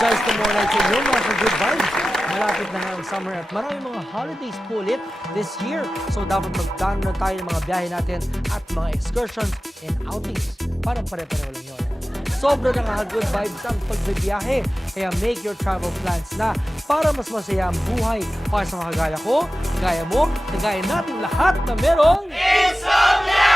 guys, the more night sa inyo, mga ka-good vibes. Malapit na nga ang summer at maraming mga holidays po ulit this year. So dapat magplano na tayo ng mga biyahe natin at mga excursions and outings. Parang pare-pareho lang yun. Sobra na nga good vibes ang pagbibiyahe. Kaya make your travel plans na para mas masaya ang buhay para sa mga gaya ko, gaya mo, gaya natin lahat na merong insomnia!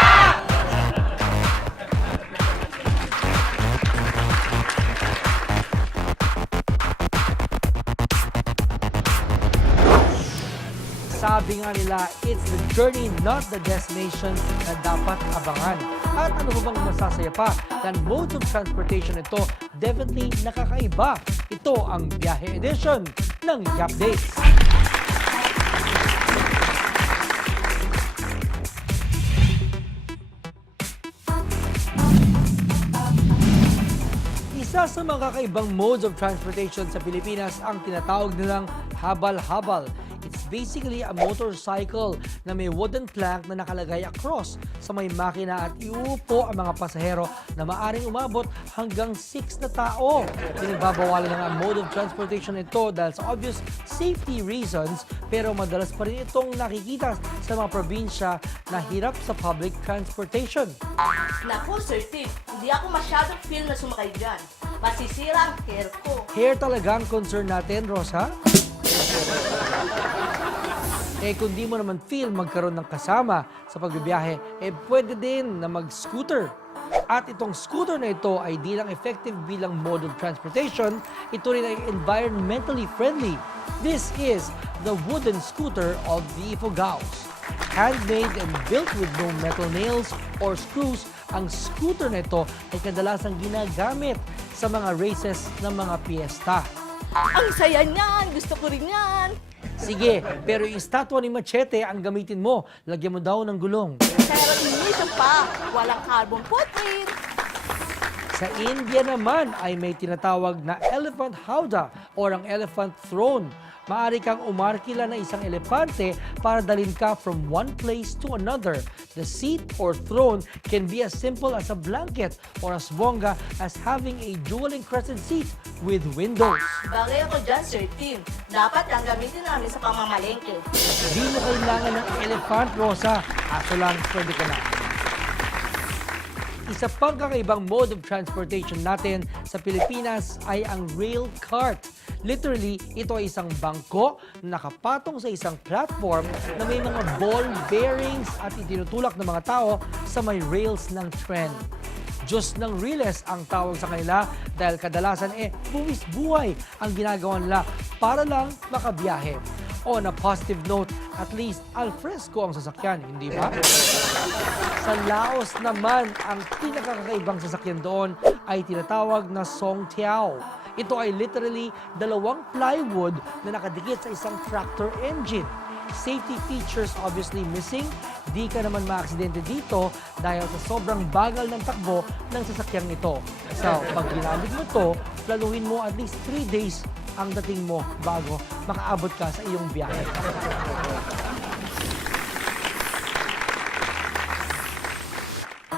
Sabi nga nila, it's the journey, not the destination na dapat abangan. At ano bang masasaya pa? Then mode of transportation ito, definitely nakakaiba. Ito ang biyahe edition ng Yap Dates. Isa sa mga kakaibang modes of transportation sa Pilipinas ang tinatawag nilang habal-habal. It's basically a motorcycle na may wooden plank na nakalagay across sa may makina at iuupo ang mga pasahero na maaring umabot hanggang 6 na tao. Pinagbabawalan ng ang mode of transportation ito dahil sa obvious safety reasons, pero madalas pa rin itong nakikita sa mga probinsya na hirap sa public transportation. Naku, Sir Steve, hindi ako masyadong feel na sumakay dyan. Masisira ang hair ko. Hair talaga ang concern natin, Rosa? Kung di mo naman feel magkaroon ng kasama sa pagbibiyahe, pwede din na mag-scooter. At itong scooter na ito ay di lang effective bilang mode of transportation, ito rin ay environmentally friendly. This is the wooden scooter of the Ifogaos. Handmade and built with no metal nails or screws, ang scooter na ito ay kadalasang ginagamit sa mga races ng mga piyesta. Ang saya niyan! Gusto ko rin yan! Sige, pero yung estatwa ni Machete ang gamitin mo. Lagyan mo daw ng gulong. Pero inisip pa, walang carbon footprint. Sa India naman ay may tinatawag na elephant howdah or ang elephant throne. Maaari kang umarkila na isang elepante para dalhin ka from one place to another. The seat or throne can be as simple as a blanket or as bongga as having a dual-encrusted seat with windows. Bagay ako dyan, Sir Tim. Dapat ang gamitin namin sa pamamalengke. Di mo kailangan ng elephant, Rosa. Aso lang, pwede ka na. Isa pang kakaibang mode of transportation natin sa Pilipinas ay ang rail cart. Literally, ito ay isang bangko na nakapatong sa isang platform na may mga ball bearings at itinutulak ng mga tao sa may rails ng tren. Diyos ng riles ang tawag sa kanila dahil kadalasan buwis buhay ang ginagawa nila para lang makabiyahe. On a positive note, at least alfresco ang sasakyan, hindi ba? Sa Laos naman, ang pinakakakaibang sasakyan doon ay tinatawag na song tiao. Ito ay literally dalawang plywood na nakadikit sa isang tractor engine. Safety features obviously missing. Di ka naman maaksidente dito dahil sa sobrang bagal ng takbo ng sasakyang ito. So, pag ginamit mo to, planuhin mo at least 3 days ang dating mo bago makaabot ka sa iyong biyahe.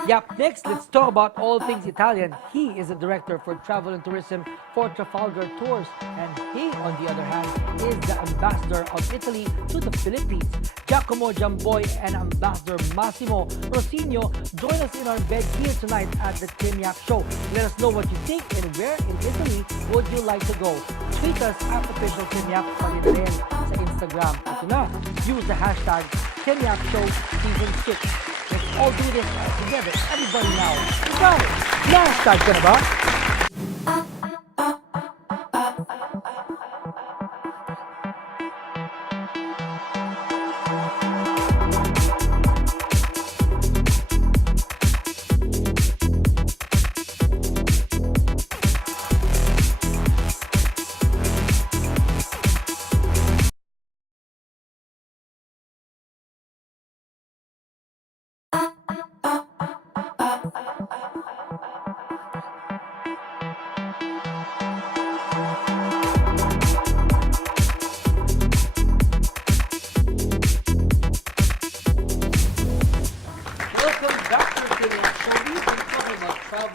Yep, next, let's talk about all things Italian. He is the director for travel and tourism for Trafalgar Tours. And he, on the other hand, is the ambassador of Italy to the Philippines. Giacomo, Giamboi, and Ambassador Massimo Roscigno join us in our bed here tonight at the Tim Yap Show. Let us know what you think and where in Italy would you like to go. Tweet us at official Tim Yap pati rin sa Instagram. Ito na, use the hashtag Tim Yap Show Season 6. Let's all do this together. Everybody now. Ikaw, na-hashtag ka na ba?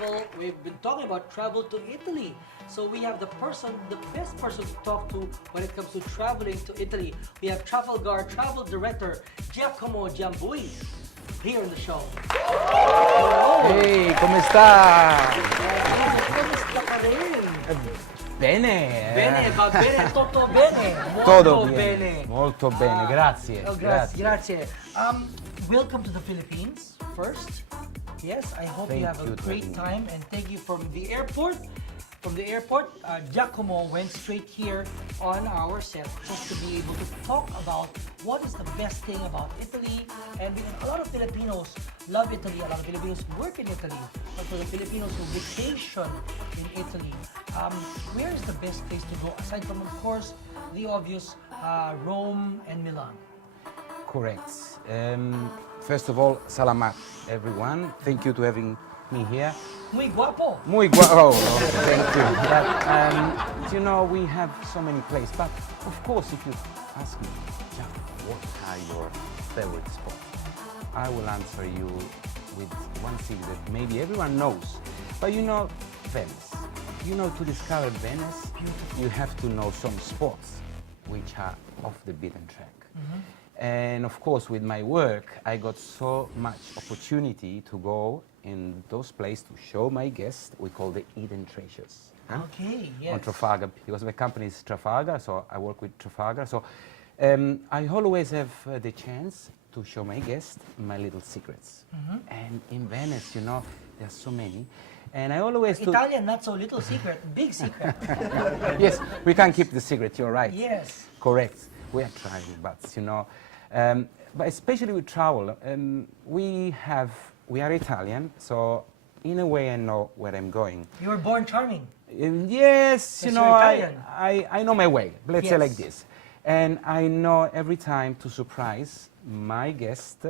travel. We've been talking about travel to Italy. So we have the best person to talk to when it comes to traveling to Italy. We have Trafalgar Travel Director Giacomo Giamboi here in the show. Ehi, come sta? Kamusta ka rin? Bene. Bene, va bene, tutto bene. Todo Molto bene. Molto bene, grazie. Oh, grazie. Welcome to the Philippines first. Yes, I hope you Thank have a you, great Tony. time and thank you from the airport. From the airport, Giacomo went straight here on our set just to be able to talk about what is the best thing about Italy. And a lot of Filipinos love Italy, a lot of Filipinos work in Italy. But for the Filipinos who vacation in Italy, where is the best place to go aside from, of course, the obvious Rome and Milan? Correct. First of all, salamat, everyone. Thank you to having me here. Muy guapo. Muy guapo. Oh, thank you. But, you know, we have so many places. But, of course, if you ask me, Jack, what are your favorite spots? I will answer you with one thing that maybe everyone knows. But you know, Venice. You know, to discover Venice, you have to know some spots which are off the beaten track. And of course, with my work, I got so much opportunity to go in those places to show my guests. We call the hidden treasures. Okay, yes. On Trafalgar, because my company is Trafalgar, so I work with Trafalgar. So I always have the chance to show my guests my little secrets. And in Venice, you know, there are so many. And I always Italian, not so little secret, big secret. Yes, we can keep the secret, you're right. Yes. Correct. We are trying, but you know, but especially with travel, we are Italian, so in a way I know where I'm going. You were born charming. Yes, you Yes, know, you're Italian. I know my way, let's say like Yes. this. And I know every time to surprise my guest,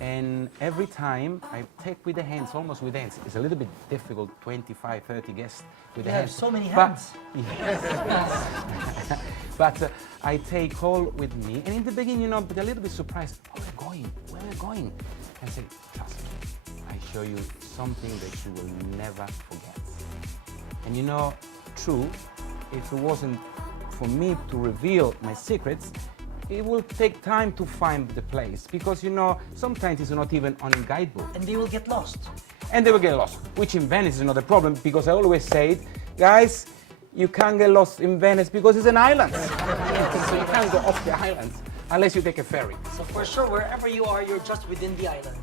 and every time I take with the hands, almost with hands. It's a little bit difficult, 25, 30 guests with You the have hands. so many But- hands. Yes. But I take all with me, and in the beginning, you know, but a little bit surprised. Oh, we're going. Where are we going? I say, trust me. I show you something that you will never forget. And you know, true, if it wasn't for me to reveal my secrets, it will take time to find the place because you know sometimes it's not even on a guidebook. And they will get lost. And they will get lost, which in Venice is not a problem because I always say, guys, you can't get lost in Venice because it's an island. So you can't go off the island unless you take a ferry. So for sure, wherever you are, you're just within the island.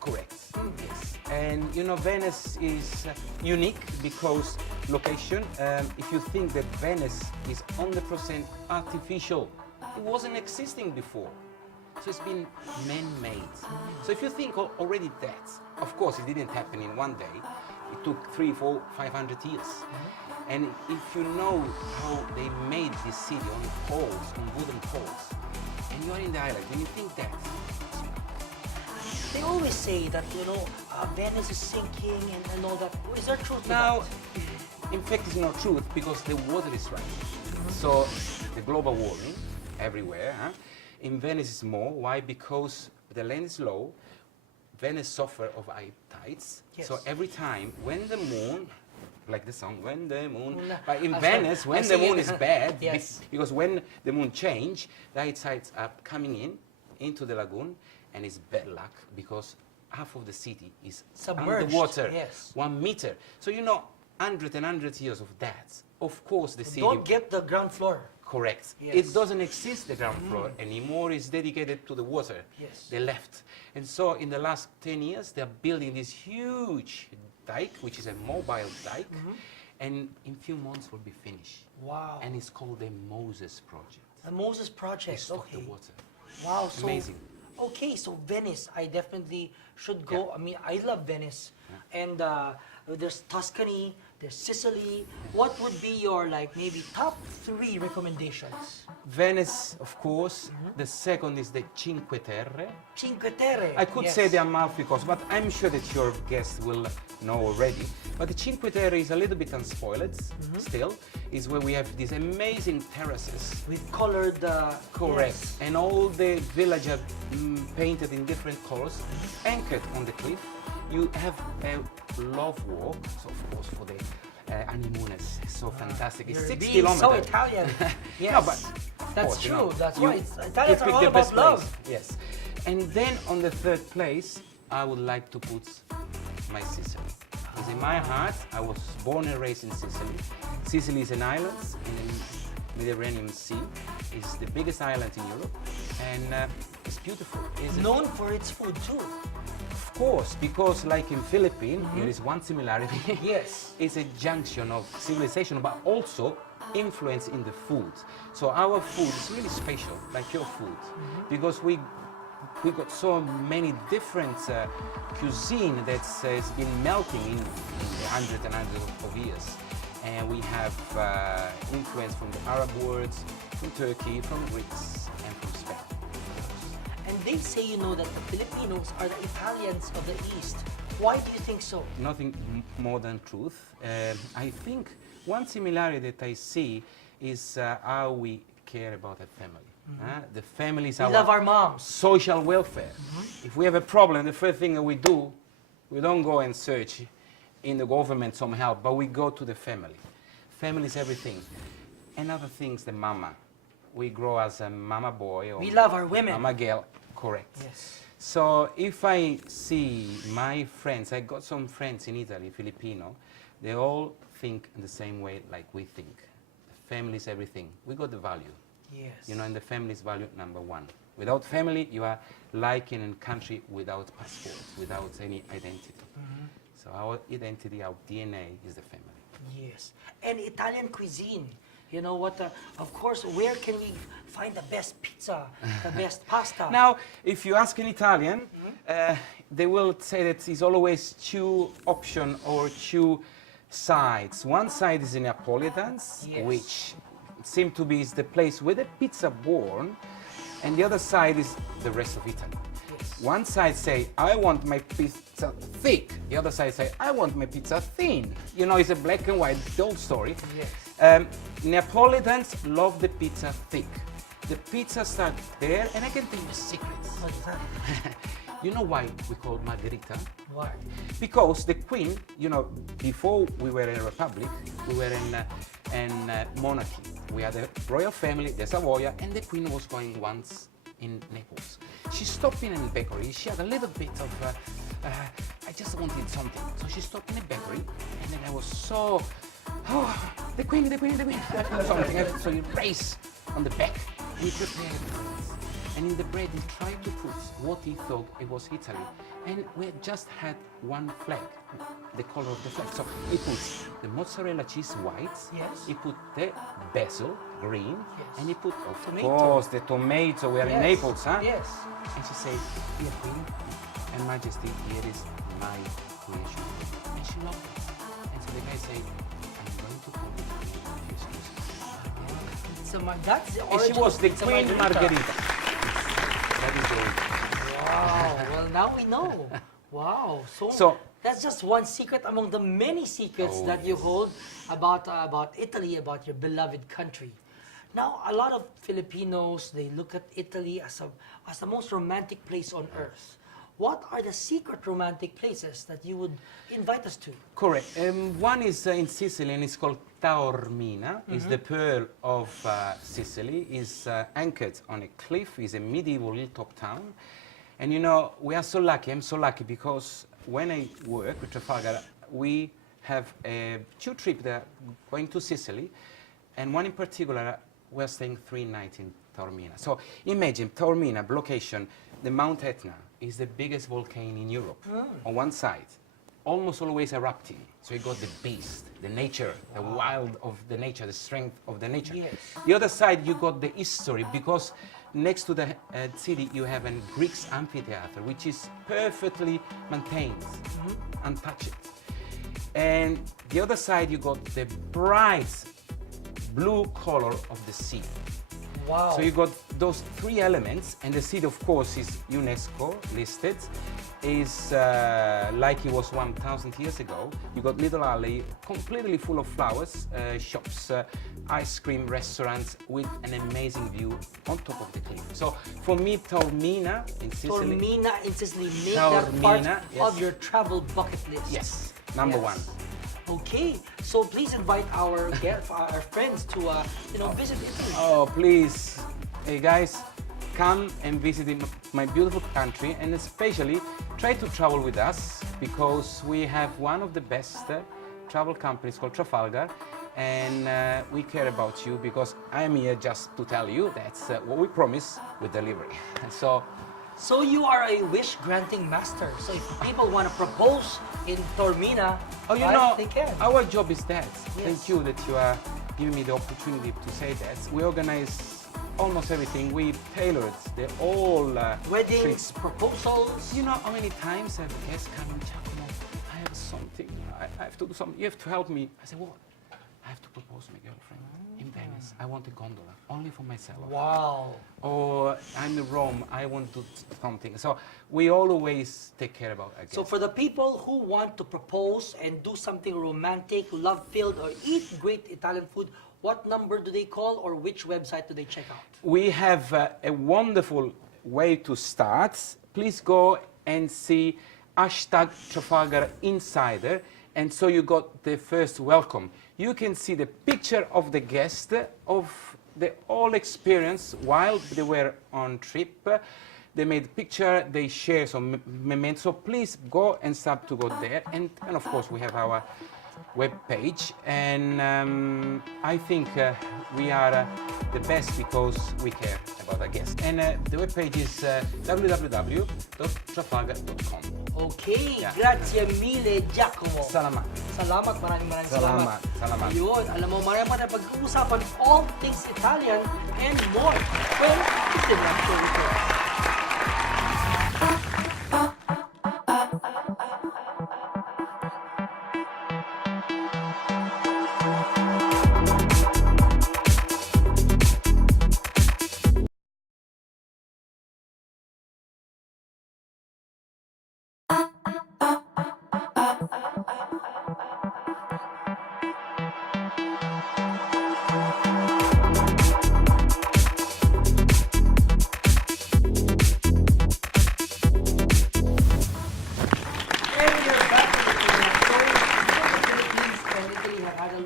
Correct. Yes. And you know, Venice is unique because location. If you think that Venice is 100% artificial, it wasn't existing before. So it's been man-made. So if you think already that, of course, it didn't happen in one day. It took 300, 400, 500 years. And if you know how they made this city on poles, on wooden poles, and you're in the island, when you think that, They always say that, you know, Venice is sinking and all that. Is there truth to now, that? in fact, it's not truth because the water is rising. So the global warming everywhere. In Venice is more. Why? Because the land is low. Venice suffers of high tides. Yes. So every time when the moon, like the song, when the moon, Moon- but in I Venice, see- when I the see moon it. is bad, Yes. because when the moon change, the high tides are coming into the lagoon, and it's bad luck because half of the city is Submerged, underwater, yes. 1 meter. So you know, 100 years of that. Of course, the city. Don't get the ground floor. Correct. Yes. It doesn't exist, the ground floor anymore. It's dedicated to the water. Yes. They left. And so in the last 10 years, they're building this huge dike, which is a mobile dike. And in few months will be finished. Wow. And it's called the Moses Project. The Moses They Project. stop Okay. the water. Wow. So, Amazing. Okay, so Venice, I definitely should go. Yeah. I mean, I love Venice. And there's Tuscany, there's Sicily. What would be your, like, maybe top 3 recommendations? Venice, of course. The second is the Cinque Terre. Cinque Terre. I could yes. say the Amalfi Coast, but I'm sure that your guests will know already. But the Cinque Terre is a little bit unspoiled still. Is where we have these amazing terraces. With colored. Correct. yes. And all the villages are painted in different colors, anchored on the cliff. You have a love walk, so of course for the honeymooners, it's so fantastic. It's You're 6 being kilometers. so Italian. Yes. No, but of that's course, you true. know, That's you- why Italians you are pick all the about best love. place. Yes. And then on the third place, I would like to put my Sicily. Because in my heart, I was born and raised in Sicily. Sicily is an island in the Mediterranean Sea. It's the biggest island in Europe, and it's beautiful. It's Known for its food too. of course, because like in Philippines, there is one similarity. Yes. It's a junction of civilization, but also influence in the food. So our food is really special, like your food, because we got so many different cuisine that's has been melting in hundreds and hundreds of years. And we have influence from the Arab world, from Turkey, from Greeks, and from Spain. And they say, that the Filipinos are the Italians of the East. Why do you think so? Nothing more than truth. I think one similarity that I see is how we care about the family. The family is We love our moms. social welfare. If we have a problem, the first thing that we do, we don't go and search in the government some help, but we go to the family. Family is everything. Another thing is the mama. We grow as a mama boy or We love our women. mama girl, correct. Yes. So if I see my friends, I got some friends in Italy, Filipino, they all think in the same way like we think. The family is everything. We got the value. Yes. And the family is value number one. Without family, you are like in a country without passport, without any identity. So our identity, our DNA is the family. Yes. And Italian cuisine. You know what? Of course, where can we find the best pizza, the best pasta? Now, if you ask an Italian, they will say that it's always two options or two sides. One side is the Neapolitans, Yes. which seem to be is the place where the pizza born, and the other side is the rest of Italy. Yes. One side say, I want my pizza thick. The other side say, I want my pizza thin. It's a black and white, the old story. Yes. Neapolitans love the pizza thick. The pizza starts there, and I can tell you a secret. What is that? You know why we call margherita? Why? Because the queen, before we were in a republic, we were in monarchy. We had a royal family, the Savoia, and the queen was going once in Naples. She stopped in a bakery. She had a little bit of, I just wanted something. So she stopped in a bakery, and then I was so, the queen, something. So you race on the back, we prepared bread. And in the bread, he tried to put what he thought it was Italy. And we just had one flag, the color of the flag. So he put the mozzarella cheese white, Yes. he put the basil green, Yes. and he put, of Tomato. course, the tomato. We are in Yes. Naples, huh? Yes. And she said, dear Queen and Majesty, here is my creation. And she loved it. And so the guy said, I'm going to call it Queen. So that's the And origin. she was the of pizza Queen Margherita. That is the origin. Wow. Well, now we know. Wow. So- that's just one secret among the many secrets Oh, that you yes. hold about Italy, about your beloved country. Now, a lot of Filipinos, they look at Italy as the most romantic place on earth. What are the secret romantic places that you would invite us to? Correct. One is in Sicily, and it's called Taormina. It's the pearl of Sicily. It's anchored on a cliff. It's a medieval hilltop town. And we are so lucky. I'm so lucky because when I work with Trafalgar, we have two trips there going to Sicily, and one in particular, we're staying 3 nights in Taormina. So imagine Taormina, location, the Mount Etna is the biggest volcano in Europe. On one side, almost always erupting. So you got the beast, the nature, the wild of the nature, the strength of the nature. Yes. The other side, you got the history, because next to the city, you have a Greek amphitheater, which is perfectly maintained, untouched. And the other side, you got the bright blue color of the sea. Wow. So you got those three elements, and the city, of course, is UNESCO listed. is like it was 1,000 years ago. You got little alley, completely full of flowers, shops, ice cream restaurants with an amazing view on top of the cliff. So for me, Taormina in Sicily. Taormina in Sicily, make that part Taormina, yes. of your travel bucket list. Yes, number Yes. one. Okay, so please invite our our friends to visit Italy. Oh, please, hey guys, come and visit my beautiful country, and especially try to travel with us because we have one of the best travel companies called Trafalgar, and we care about you because I'm here just to tell you that's what we promise with delivery. So you are a wish-granting master. So if people want to propose in Taormina, Oh, you right, know, they can. our job is that. Yes. Thank you that you are giving me the opportunity to say that. We organize almost everything. We tailored the all Weddings, trips. proposals. You know how many times I have guests coming, Giacomo, I have something, I have to do something, you have to help me. I say, what? I have to propose to my girlfriend in Venice. I want a gondola, only for myself. Wow. Or I'm in Rome, I want to do something. So we always take care about our guests. So for the people who want to propose and do something romantic, love-filled, or eat great Italian food, what number do they call or which website do they check out? We have a wonderful way to start. Please go and see #TrafalgarInsider, and so you got the first welcome. You can see the picture of the guest, of the whole experience while they were on trip. They made a picture, they share some mementos. So please go and start to go there. And of course, we have our web page, and I think we are the best because we care about our guests. And the web page is www.trafalgar.com. Okay, Yeah. grazie mille Giacomo. Salamat. Salamat, maraming salamat. Salamat. Ayun, alam mo, marami na pag-uusapan all things Italian and more. Well, it's the next show returns.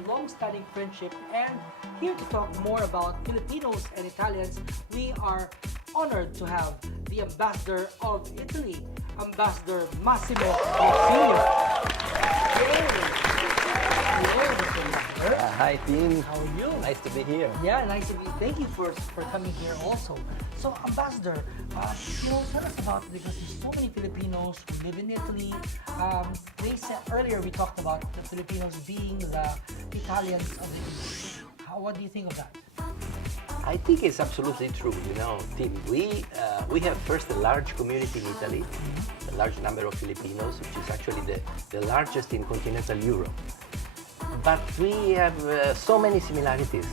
Long-standing friendship, and here to talk more about Filipinos and Italians, we are honored to have the ambassador of Italy, Ambassador Massimo Roscigno. Hello, Mr. Ambassador. Hi team, How are you? nice to be here. Yeah, nice to be. Thank you for coming here also. So, Ambassador, tell us about, because there's so many Filipinos who live in Italy. They said earlier we talked about the Filipinos being the Italians of Italy. What do you think of that? I think it's absolutely true. You know, Tim, we have first a large community in Italy, a large number of Filipinos, which is actually the largest in continental Europe. But we have so many similarities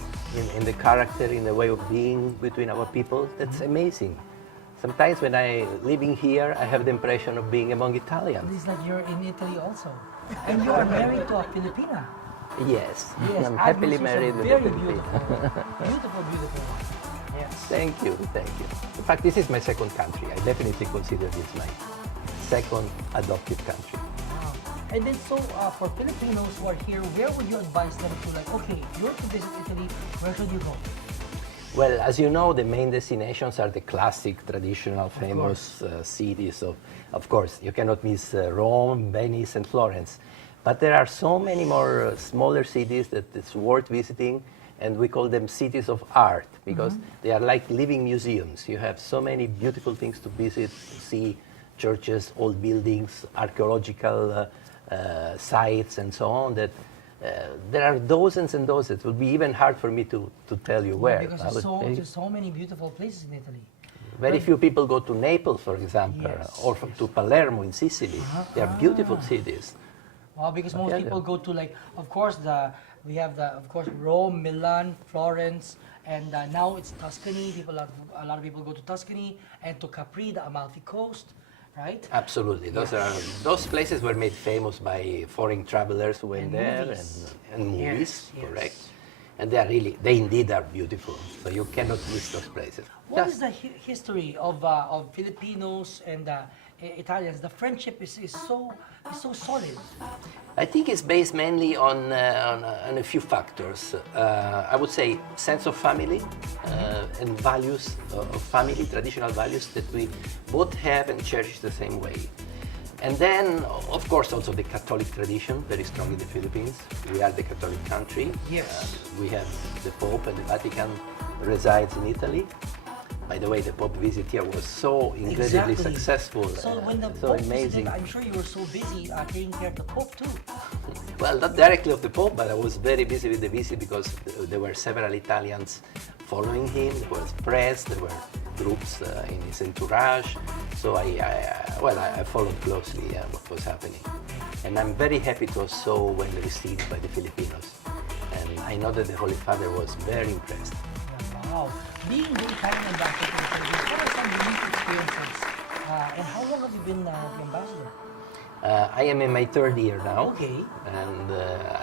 in the character, in the way of being between our people. That's amazing. Sometimes when I living here, I have the impression of being among Italians. It's like you're in Italy also. And you are married to a Filipina. Yes, Yes, I'm happily Agnes is married a with a very Filipino. beautiful one. Yes. Thank you, thank you. In fact, this is my second country. I definitely consider this my second adopted country. Wow. And then, so for Filipinos who are here, where would you advise them to, like, okay, you're to visit Italy, where should you go? Well, as you know, the main destinations are the classic, traditional, famous cities of course, you cannot miss Rome, Venice, and Florence. But there are so many more smaller cities that it's worth visiting, and we call them cities of art because they are like living museums. You have so many beautiful things to visit, to see churches, old buildings, archaeological sites, and so on, that there are dozens and dozens. It would be even hard for me to tell you where. Because there's so many beautiful places in Italy. Very few people go to Naples, for example, Yes. or to Palermo in Sicily. They are beautiful cities. Well, because most Yeah, people go to, like, of course, of course, Rome, Milan, Florence, and now it's Tuscany. A lot of people go to Tuscany and to Capri, the Amalfi Coast, right? Absolutely. Those places were made famous by foreign travelers who went And there movies. and movies, Yes, correct. yes. And they indeed are beautiful. So you cannot miss those places. What Just- is the history of Filipinos and Italians? The friendship is so solid. I think it's based mainly on a few factors. I would say sense of family and values of family, traditional values that we both have and cherish the same way. And then, of course, also the Catholic tradition, very strong in the Philippines. We are the Catholic country. Yes. We have the Pope and the Vatican resides in Italy. By the way, the Pope visit here was so incredibly successful, So when the so Pope amazing. visited, I'm sure you were so busy taking care of the Pope too. Well, not directly of the Pope, but I was very busy with the visit because there were several Italians following him. There was press, there were groups in his entourage. So I followed closely what was happening. And I'm very happy it was so well received by the Filipinos. And I know that the Holy Father was very impressed. Yeah, wow. Being the Italian ambassador to the Philippines, what are some unique experiences? And how long have you been the ambassador? I am in my third year now. Okay. And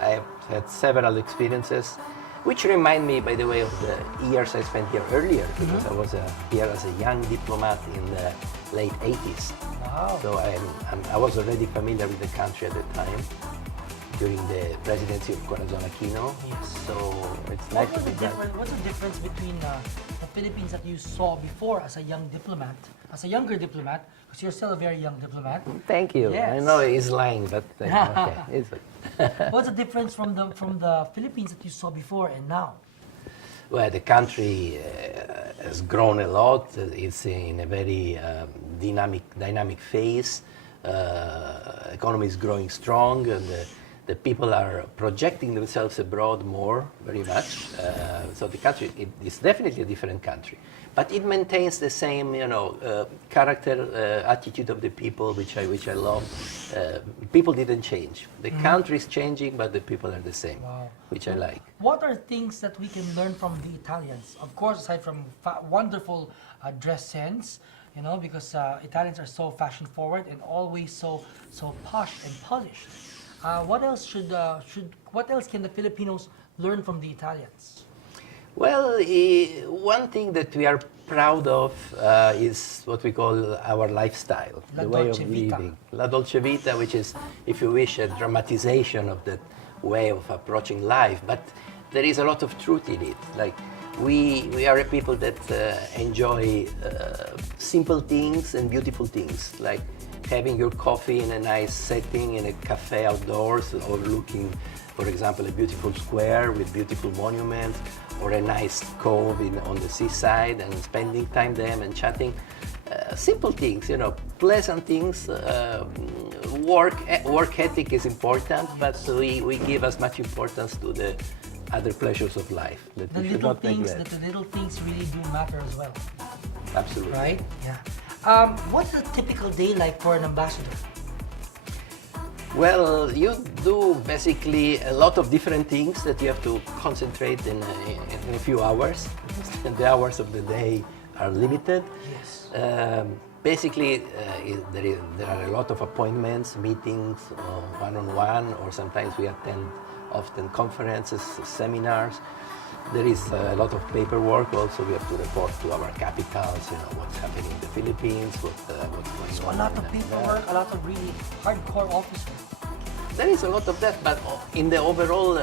I have had several experiences, which remind me, by the way, of the years I spent here earlier, because I was here as a young diplomat in the late 80s. Wow. So I was already familiar with the country at the time, during the presidency of Corazon Aquino. Yes. So it's nice to be back. What's the difference between the Philippines that you saw before as a young diplomat, as a younger diplomat, because you're still a very young diplomat. Thank you. I Yes. know he's lying, but okay. It's What's the difference from the Philippines that you saw before and now? Well, the country has grown a lot. It's in a very dynamic phase. Economy is growing strong, and the people are projecting themselves abroad more, very much. So the country is definitely a different country, but it maintains the same, character, attitude of the people, which I love. People didn't change. The country is changing, but the people are the same, Wow. which I like. What are things that we can learn from the Italians? Of course, aside from wonderful dress sense, because Italians are so fashion forward and always so posh and polished. What else what else can the Filipinos learn from the Italians? Well, one thing that we are proud of is what we call our lifestyle, La the way Dolce of Vita. living. La Dolce Vita, which is, if you wish, a dramatization of that way of approaching life. But there is a lot of truth in it. Like, we are a people that enjoy simple things and beautiful things, like having your coffee in a nice setting in a cafe outdoors, overlooking, for example, a beautiful square with beautiful monuments, or a nice cove on the seaside, and spending time there and chatting. Simple things, pleasant things. Work ethic is important, but we give as much importance to the other pleasures of life that The we should little not things, neglect. the little things really do matter as well, Absolutely. right? Yeah. What's a typical day like for an ambassador? Well, you do basically a lot of different things that you have to concentrate in a few hours. The hours of the day are limited. Yes. Basically, there are a lot of appointments, meetings, one-on-one, or sometimes we attend often conferences, seminars. There is a lot of paperwork also. We have to report to our capitals, what's happening in the Philippines, what's going So on. a lot of in- paperwork, a lot of really hardcore officers. There is a lot of that, but in the overall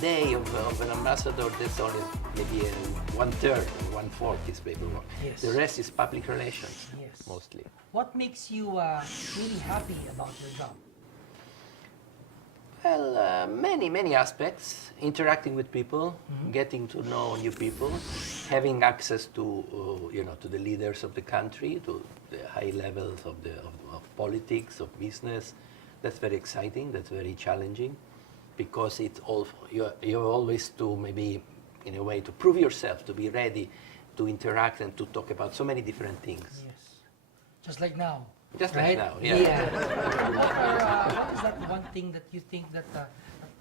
day of an ambassador, that's only maybe 1/3 or 1/4 is paperwork. Yes. The rest is public relations, Yes. mostly. What makes you really happy about your job? Well, many aspects. Interacting with people, getting to know new people, having access to, to the leaders of the country, to the high levels of politics, of business. That's very exciting. That's very challenging, because you always to maybe, in a way, to prove yourself, to be ready to interact and to talk about so many different things. Yes. Just like now. Just right? like now, yeah. What is that one thing that you think that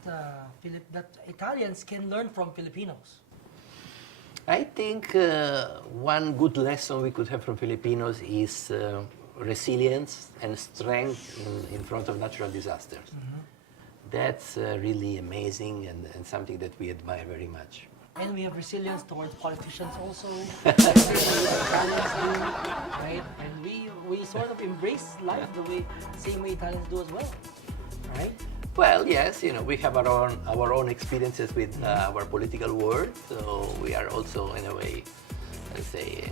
that Italians can learn from Filipinos? I think one good lesson we could have from Filipinos is resilience and strength in front of natural disasters. That's really amazing and something that we admire very much. And we have resilience towards politicians also. Italians do, right? And we sort of embrace life the same way Italians do as well, right? Well, yes, we have our own experiences with our political world, so we are also, in a way, let's say,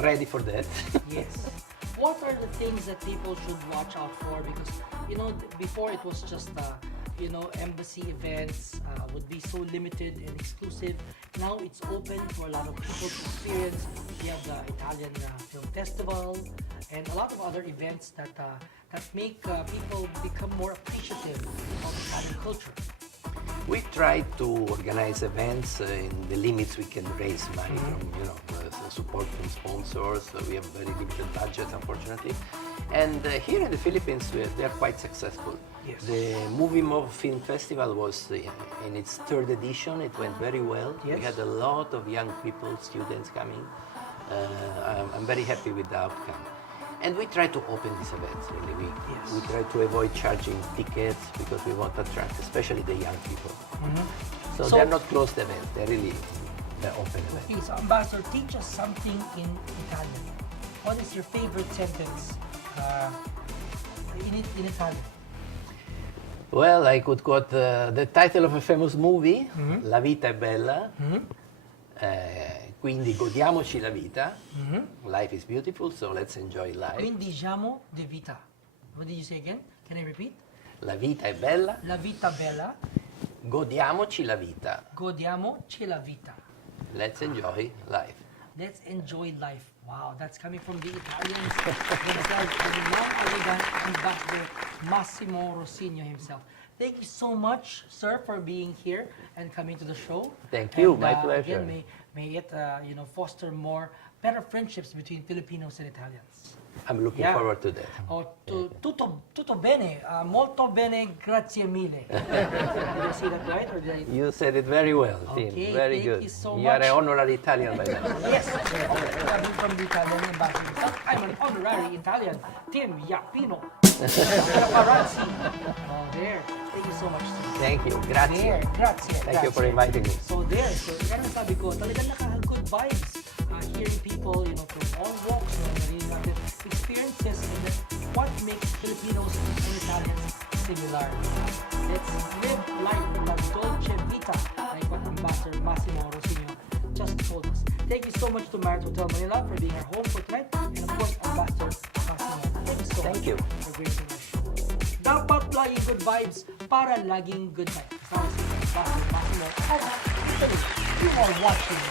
ready for that. Yes. What are the things that people should watch out for? Because, before it was just, embassy events would be so limited and exclusive. Now it's open for a lot of people to experience. We have the Italian Film Festival and a lot of other events that make people become more appreciative of Italian culture. We try to organize events in the limits we can raise money from, support from sponsors. We have very limited budget, unfortunately. And here in the Philippines, they are quite successful. Yes. The Movie Move Film Festival was in its third edition. It went very well. Yes. We had a lot of young people, students coming. I'm very happy with the outcome. And we try to open these events, really. We try to avoid charging tickets because we want to attract, especially the young people. So they're not closed events, they're open events. Okay, so Ambassador, teach us something in Italian. What is your favorite sentence in Italian? Well, I could quote the title of a famous movie, La vita è bella. Quindi godiamoci la vita. Life is beautiful, so let's enjoy life. Quindi Giamo de vita. What did you say again? Can I repeat? La vita è bella. La vita bella. Godiamoci la vita. Godiamoci la vita. Let's enjoy life. Let's enjoy life. Wow, that's coming from the Italians themselves. And now Ambassador Massimo Roscigno himself. Thank you so much, sir, for being here and coming to the show. Thank you, And, my pleasure. Again, may it foster better friendships between Filipinos and Italians. I'm looking forward to that. Oh, tutto bene, molto bene, grazie mille. Did I say that right? Or did I... You said it very well, Tim. Okay, Very thank good. you so You are much. an honorary Italian by now. Yes, coming from the Italian ambassador. I'm an honorary Italian, Tim Yapino. Paparazzi. Oh, there. Thank you so much, sir. Thank you. Grazie. There, grazie. Thank you for grazie. inviting me. So there, so kaya sabi ko, talagang good vibes. Hearing people, from all walks, narinig natin experiences and what makes Filipinos and Italians similar. Let's live life la dolce vita, like what Ambassador Massimo Roscigno just told us. Thank you so much to Marriott Hotel Manila for being our home for tonight, and of course, Ambassador Massimo. Thank you so much for gracing our show. Dapat laging good vibes para laging good night. Kasama si Ambassador Massimo. You are watching.